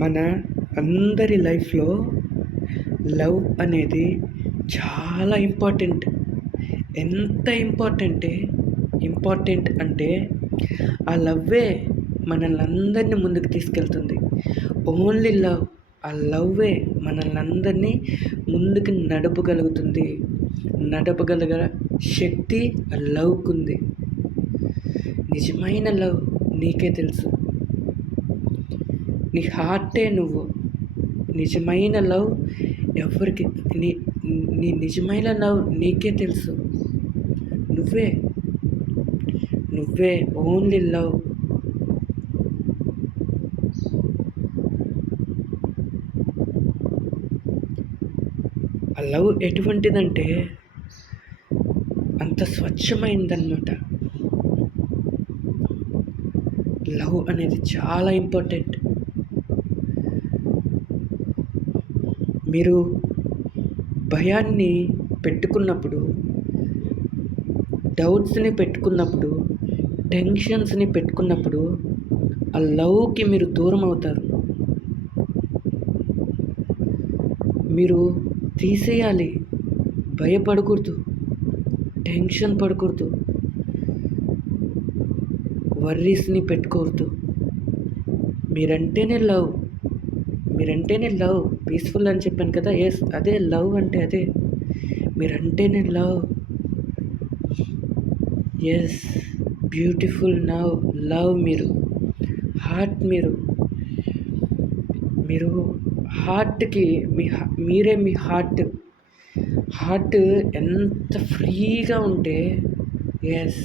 మన అందరి లైఫ్లో లవ్ అనేది చాలా ఇంపార్టెంట్. ఎంత ఇంపార్టెంట్ అంటే ఆ లవ్వే మనల్ని అందరినీ ముందుకు తీసుకెళ్తుంది. ఓన్లీ లవ్, ఆ లవ్వే మనల్ని అందరినీ ముందుకు నడపగలగ శక్తి ఆ లవ్కు ఉంది. నిజమైన లవ్ నీకే తెలుసు. నీ హార్టే నువ్వు. నిజమైన లవ్ ఎవరికి నీ నీ నిజమైన లవ్ నీకే తెలుసు. నువ్వే ఓన్లీ లవ్. ఆ లవ్ ఎటువంటిదంటే అంత స్వచ్ఛమైందన్నమాట. లవ్ అనేది చాలా ఇంపార్టెంట్. మీరు భయాన్ని పెట్టుకున్నప్పుడు, డౌట్స్ని పెట్టుకున్నప్పుడు, టెన్షన్స్ని పెట్టుకున్నప్పుడు ఆ లవ్కి మీరు దూరం అవుతారు. మీరు తీసేయాలి. భయపడకూడదు, టెన్షన్ పడకూడదు, వర్రీస్ని పెట్టుకోవద్దు. మీరంటేనే లవ్. పీస్ఫుల్ అని చెప్పాను కదా. ఎస్, అదే లవ్ అంటే అదే. మీరంటేనే లవ్. Yes, beautiful love. మీరు హార్ట్కి మీరే మీ హార్ట్ ఎంత ఫ్రీగా ఉంటే, ఎస్,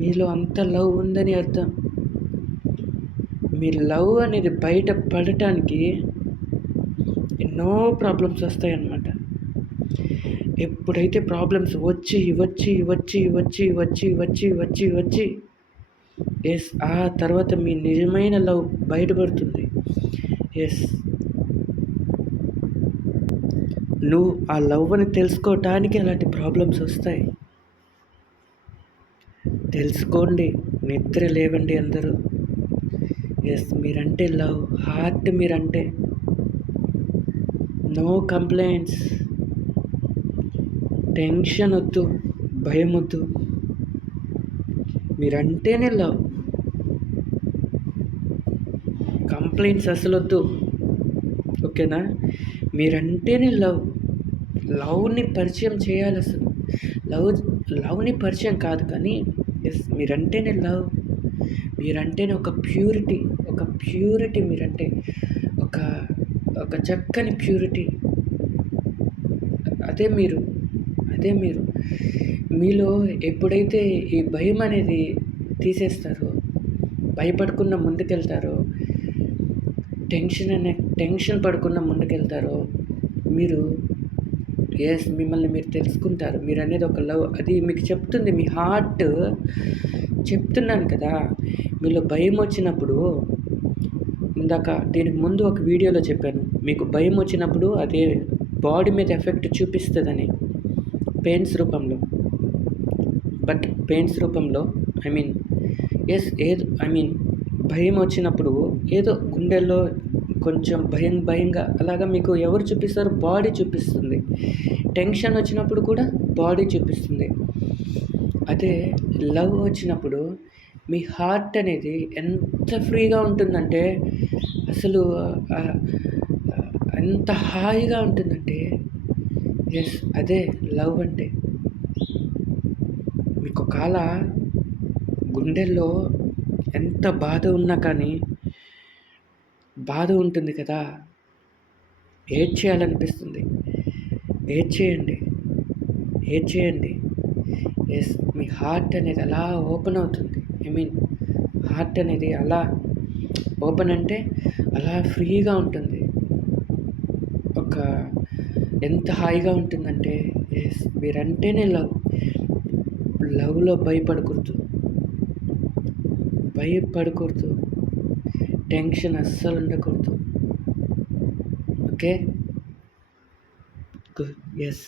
మీలో అంత లవ్ ఉందని అర్థం. మీ లవ్ అనేది బయట పడటానికి ఎన్నో ప్రాబ్లమ్స్ వస్తాయన్నమాట. ఎప్పుడైతే ప్రాబ్లమ్స్ వచ్చి ఎస్, ఆ తర్వాత మీ నిజమైన లవ్ బయటపడుతుంది. ఎస్, నువ్వు ఆ లవ్ అని తెలుసుకోవటానికి అలాంటి ప్రాబ్లమ్స్ వస్తాయి. తెలుసుకోండి, నిద్ర లేవండి అందరూ. ఎస్, మీరంటే లవ్, హార్ట్ మీరంటే. నో కంప్లైంట్స్, టెన్షన్ వద్దు, భయం వద్దు. మీరంటేనే లవ్. కంప్లైంట్స్ అసలు వద్దు, ఓకేనా? మీరంటేనే లవ్ని పరిచయం చేయాలి. అసలు లవ్ని పరిచయం కాదు కానీ ఎస్, మీరంటేనే లవ్. మీరంటేనే ఒక ప్యూరిటీ. మీరంటే ఒక చక్కని ప్యూరిటీ. అదే మీరు. మీలో ఎప్పుడైతే ఈ భయం అనేది తీసేస్తారో, భయపడకుండా ముందుకెళ్తారో, టెన్షన్ పడకుండా ముందుకెళ్తారో, మీరు ఎస్, మిమ్మల్ని మీరు తెలుసుకుంటారు. మీరు అనేది ఒక లవ్, అది మీకు చెప్తుంది. మీ హార్ట్ చెప్తున్నాను కదా. మీలో భయం వచ్చినప్పుడు, ఇందాక దీనికి ముందు ఒక వీడియోలో చెప్పాను, మీకు భయం వచ్చినప్పుడు అదే బాడీ మీద ఎఫెక్ట్ చూపిస్తుందని, పెయిన్స్ రూపంలో భయం వచ్చినప్పుడు ఏదో గుండెల్లో కొంచెం భయంగా అలాగా మీకు ఎవరు చూపిస్తారు? బాడీ చూపిస్తుంది. టెన్షన్ వచ్చినప్పుడు కూడా బాడీ చూపిస్తుంది. అదే లవ్ వచ్చినప్పుడు మీ హార్ట్ అనేది ఎంత ఫ్రీగా ఉంటుందంటే, అసలు ఎంత హాయిగా ఉంటుందంటే, ఎస్, అదే లవ్ అంటే. మీకు ఒకవేళ గుండెల్లో ఎంత బాధ ఉన్నా కానీ, బాధ ఉంటుంది కదా, ఏడ్చేయాలనిపిస్తుంది. ఏడ్చేయండి. ఎస్, మీ హార్ట్ అనేది అలా ఓపెన్ అవుతుంది. హార్ట్ అనేది అలా ఓపెన్ అంటే అలా ఫ్రీగా ఉంటుంది. ఎంత హాయిగా ఉంటుందంటే, ఎస్, మీరంటేనే లవ్లో భయపడకూడదు, టెన్షన్ అస్సలు ఉండకూడదు. Okay, good. ఎస్.